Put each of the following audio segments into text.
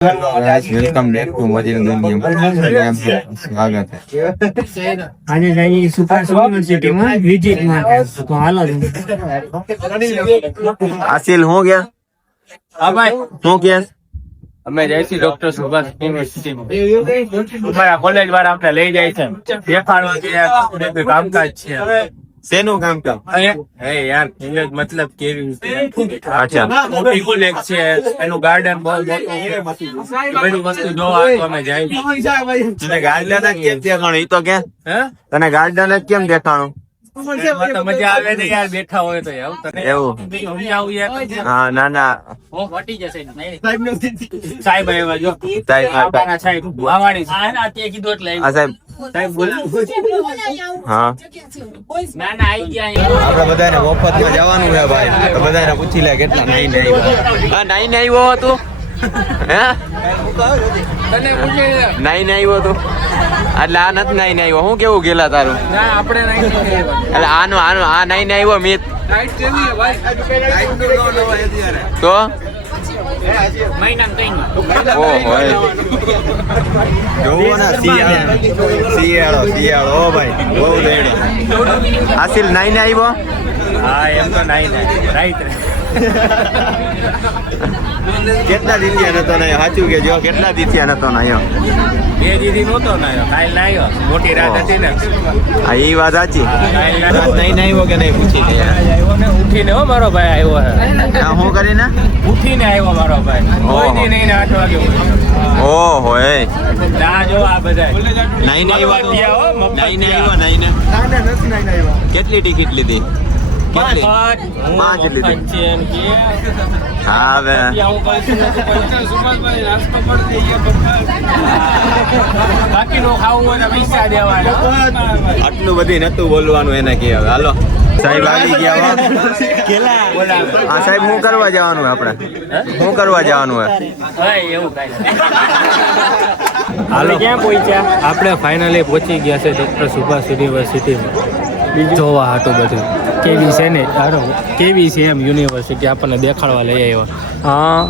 Welcome back to मजिल दुनिया स्वागत है। આજે જઈએ સુપર યુનિવર્સિટી માં વિઝિટ માટે તો હાલો આસિલ हो गया हाँ भाई हो गया અમે જઈશું ડોક્ટર સુભાષ યુનિવર્સિટી અમારા કોલેજ વાળા આપણે લઈ જાય છે દેખાડવા કે કામકાજ છે શેનું કામ કામ હે યાર કોલેજ મતલબ કેવી અચ્છા મોટી કોલેજ છે એનું ગાર્ડન બહુ મોટું બધું વસ્તુ જોવા તો અમે જાય તને ગાર્ડન જ કેમ દેખાણું ઈ તો કે હે તને ગાર્ડન જ કેમ દેખાણું એમાં તો મજા આવે ને યાર બેઠા હોય તો આવું તને એવું હું આવું યાર હા ના ના ઓ ફટી જશે સાહેબ આવ્યા જો સાહેબ સાહેબ વાવાણી આ તે કીધું એટલે આ સાહેબ સાહેબ બોલો હા ના ના આવી ગયા આપણે બધાને મફતમાં જવાનું છે ભાઈ તો બધાને પૂછી લે કેટલા નાઈને આવ્યા હા નાઈને આવ્યો તું હે તને પૂછે નાઈને આવ્યો તું એટલે આ નથી નાઈને આવ્યો હું કેવું ગેલા તારું ના આપણે નહીં એટલે આનો આ નાઈને આવ્યો મિત નાઈટ કેવી છે ભાઈ તો મહિના કઈ ઓહો જોવો ને શિયાળો ઓ ભાઈ બહુ દેડો આસિલ નાઈને આવ્યો હા એમ તો નહીં રાઈટ કેટલા દીથિયા નતો નાયો સાચું કે જો કેટલા દીથિયા નતો નાયો બે દીદી નહોતો નાયો કાલ નાયો મોટી રાત હતી ને હા એ વાત સાચી કાલ નહીં આવ્યો કે નહીં પૂછી લે આવ્યો ને ઉઠીને હો મારો ભાઈ આવ્યો હે હું કરીને ઉઠીને આવ્યો મારો ભાઈ કોઈ દી નહીં 8 વાગે ઓહો એ ના જો આ બધા નાઈને આવ્યો નાઈને કેટલી ટિકિટ લીધી કેટલી 5 લીધી હા હવે બાકીનું ખાવું હોય તો પૈસા દેવાના આટલું બધી નતું બોલવાનું એને કે હવે હાલો સાહેબ આવી ગયા હા સાહેબ હું કરવા જવાનું આપણે હું કરવા જવાનું હે એવું કાંઈ હાલો ક્યાં પહોંચ્યા આપણે ફાઇનલી પહોંચી ગયા છે ડોક્ટર સુભાષ યુનિવર્સિટીમાં જોવા હાટું બધું કેવી છે ને કેવી છે એમ યુનિવર્સિટી આપણને દેખાડવા લઈ આવ્યો હા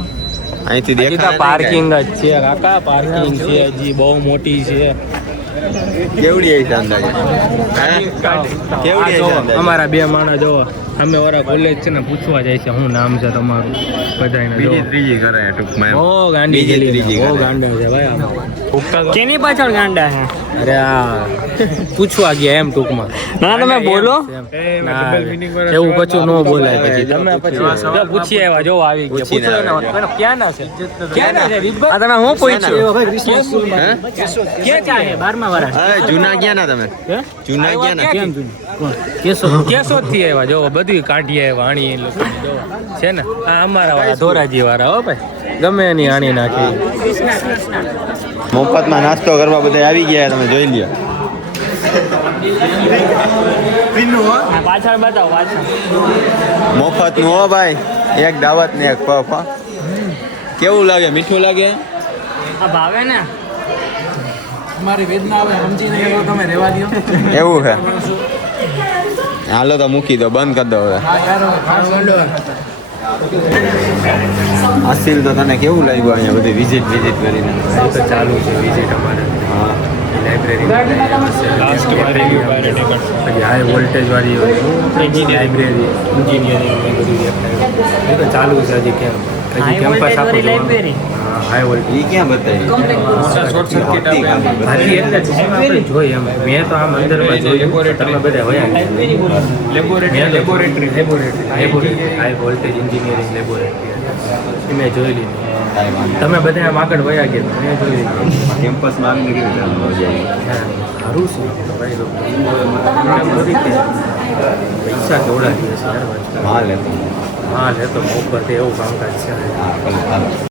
અહીંથી હજી તો દેખાય પાર્કિંગ જ છે કાકા પાર્કિંગ છે હજી બહુ મોટી છે કેવડી આવી અંદાજે કેવડી આવી અમારા બે માણસ જોવો અમે ઓરા કોલેજ છે ને પૂછવા જાય છે શું નામ છે તમારું બધાને બીજી ત્રીજી કરે ટૂંકમાં ઓ ગાંડી બીજી ગેલી ત્રીજી ઓ કરે. ગાંડા છે ભાઈ આમ કેની પાછળ ગાંડા છે અરે આ પૂછવા ગયા એમ ટૂંકમાં ના તમે બોલો ના, એવું કશું ન બોલાય પછી તમે પછી જો પૂછી આવ્યા જો આવી ગયા પૂછીને પૂછો ને આવ્યા. ક્યાં ના છે ક્યાં ના છે રીતભાઈ? આ તમે હું પૂછ્યું હે? ક્યાં છે 12મા વાળા અરે જૂના ગયા ના તમે જૂના ગયા ના કેમ કેશોદ થી આવ્યા જો બધી કાઢી આવ્યા આણી એ લોકો જો છે ને આ અમારા વાળા ધોરાજી વાળા હો ભાઈ ગમે એની આણી નાખી મફતમાં નાસ્તો કરવા બધા આવી ગયા તમે જોઈ લ્યો પાછળ બતાવો પાછળ મફત નું હો ભાઈ એક દાવત ને એક પફ હો. કેવું લાગે મીઠું લાગે આ ભાવે ને મારી વેદના આવે સમજીને એવો તમે રહેવા દો એવું છે હાલો તો મૂકી દો બંધ કરી દો હવે આસિલ તો તને કેવું લાગ્યું અહીંયા બધી વિઝિટ કરીને તો ચાલુ છે વિઝિટ અમારે હા લાઇબ્રેરી લાસ્ટ વાળી પછી હાઈ વોલ્ટેજ વાળી લાઇબ્રેરી એન્જિનિયરિંગ એ બધું દેખાય એ તો ચાલુ છે હજી કેમ હજી કેમ્પસ આપણું લાઇબ્રેરી હાઈ વોલ્ટેજ એ ક્યાં બતાવી શોર્ટ સર્કિટ બાકી એટલે જ આપણે જોઈએ એમ મેં તો આમ અંદરમાં જોયું તમે બધા વયા laboratory high voltage engineering laboratory મેં જોઈ લીધી તમે બધા આમ આગળ વયા ગયા મેં જોઈ લીધું કેમ્પસમાં આવીને કેવી રીતે સારું છે ભાઈ લોકો પૈસા કેવડા દિવસ યાર હા લે હા લે તો મોકર એવું કામકાજ છે હા ભલે ચાલો